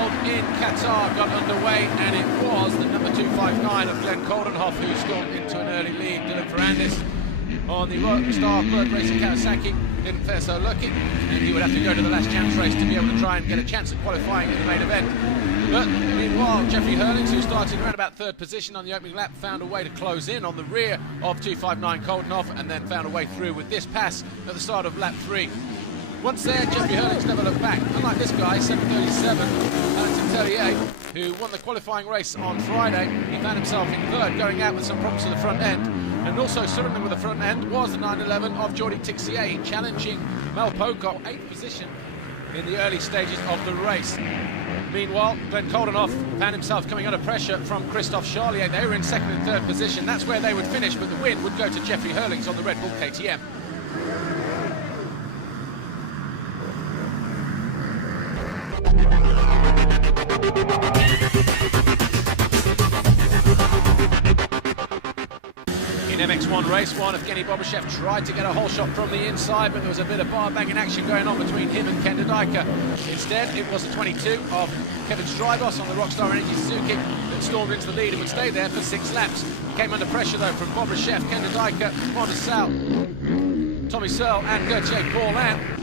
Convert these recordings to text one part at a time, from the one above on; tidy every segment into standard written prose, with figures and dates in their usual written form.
held in Qatar got underway, and it was the number 259 of Glenn Coldenhoff who stormed into an early lead. Dylan Ferrandis on the Rockstar Bird Racing Kawasaki didn't fare so lucky, and he would have to go to the last chance race to be able to try and get a chance at qualifying in the main event. But meanwhile, Jeffrey Hurlings, who started around about third position on the opening lap, found a way to close in on the rear of 259 Coldenhoff, and then found a way through with this pass at the start of lap 3. Once there, Jeffrey Hurlings never looked back. Unlike this guy, 737, Tellier, who won the qualifying race on Friday, he found himself in third, going out with some problems to the front end. And also struggling with the front end was the 911 of Jordi Tixier, challenging Mel Pocock, 8th position in the early stages of the race. Meanwhile, Glenn Coldenhoff found himself coming under pressure from Christophe Charlier. They were in second and third position. That's where they would finish, but the win would go to Jeffrey Hurlings on the Red Bull KTM. In MX1 race 1, Evgeny Bobashev tried to get a hole shot from the inside, but there was a bit of bar-banging action going on between him and Ken Dodika. Instead, it was the 22 of Kevin Strybos on the Rockstar Energy Suzuki that stormed into the lead and would stay there for 6 laps. Came under pressure, though, from Bobashev, Ken Dodika, Monda Sal, Tommy Searle and Gauthier Paulin.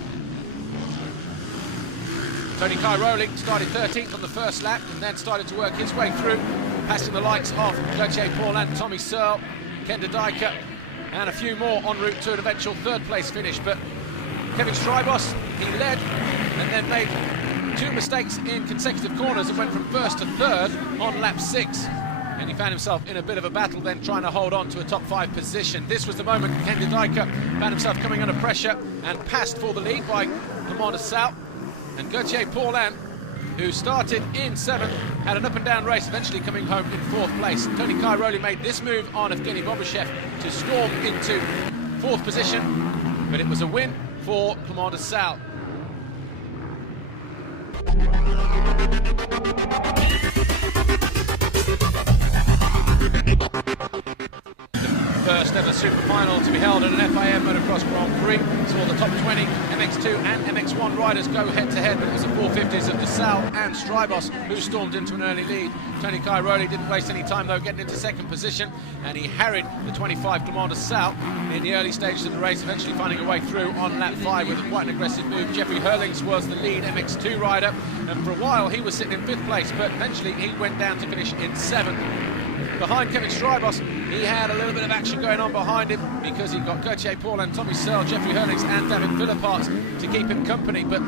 Tony Cairoli started 13th on the first lap and then started to work his way through, passing the likes of Gauthier Paulin, Tommy Searle, Ken Dodika, and a few more en route to an eventual third place finish. But Kevin Strybos, he led and then made 2 mistakes in consecutive corners and went from first to third on lap 6. And he found himself in a bit of a battle then, trying to hold on to a top 5 position. This was the moment Ken Dodika found himself coming under pressure and passed for the lead by Commander Sal. And Gauthier Paulin, who started in 7th, had an up-and-down race, eventually coming home in 4th place. Tony Cairoli made this move on Evgeny Bobashev to storm into 4th position, but it was a win for Commander Sal. First ever super final to be held at an FIM Motocross Grand Prix. Saw the top 20 MX2 and MX1 riders go head-to-head, but it was the 450s of Sal and Strybos who stormed into an early lead. Tony Cairoli didn't waste any time, though, getting into second position, and he harried the 25 Commander Sal in the early stages of the race, eventually finding a way through on lap 5 with quite an aggressive move. Jeffrey Hurlings was the lead MX2 rider, and for a while he was sitting in 5th place, but eventually he went down to finish in 7th. Behind Kevin Strybos, he had a little bit of action going on behind him because he got Gauthier Paulin, Tommy Searle, Jeffrey Hurlings and David Philipparts to keep him company. But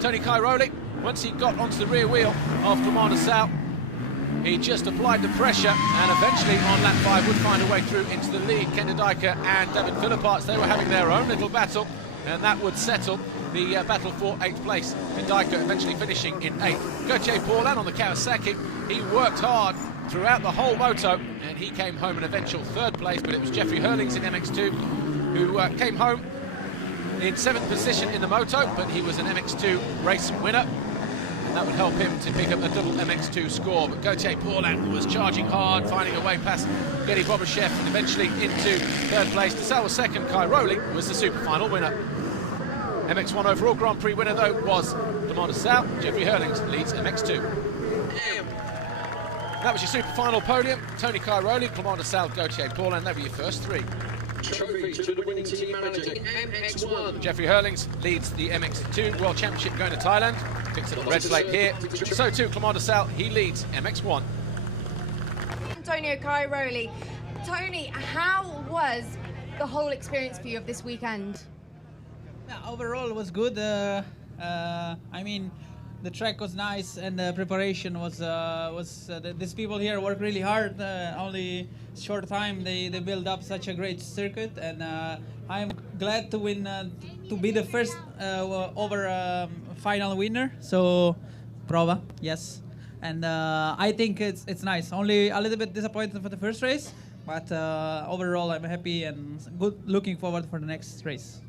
Tony Cairoli, once he got onto the rear wheel of Commander Sal, he just applied the pressure and eventually on lap 5 would find a way through into the lead. Ken Dodika and David Philipparts, they were having their own little battle, and that would settle the battle for 8th place. Dodika eventually finishing in 8th. Gauthier Paulin on the Kawasaki, he worked hard throughout the whole moto, and he came home in eventual 3rd place, but it was Jeffrey Hurlings in MX2 who came home in 7th position in the moto, but he was an MX2 race winner, and that would help him to pick up a double MX2 score. But Gauthier Paulin was charging hard, finding a way past Evgeny Bobashev, and eventually into 3rd place. Sal was 2nd, Cairoli was the super final winner. MX1 overall Grand Prix winner, though, was Commander Sal. Jeffrey Hurlings leads MX2. That was your super final podium. Tony Cairoli, Commander Sal, Gauthier Paulin, they were your first 3. Trophy to the winning team manager in MX1. Jeffrey Hurlings leads the MX2 World Championship going to Thailand. Picks up the red plate here. So too, Commander Sal, he leads MX1. Antonio Cairoli. Tony, how was the whole experience for you of this weekend? Yeah, overall it was good. I mean, the track was nice and the preparation was these people here work really hard. Only short time they build up such a great circuit, and I'm glad to win, to be the first final winner. So prova, yes, and I think it's nice. Only a little bit disappointed for the first race, but overall I'm happy and good, looking forward for the next race.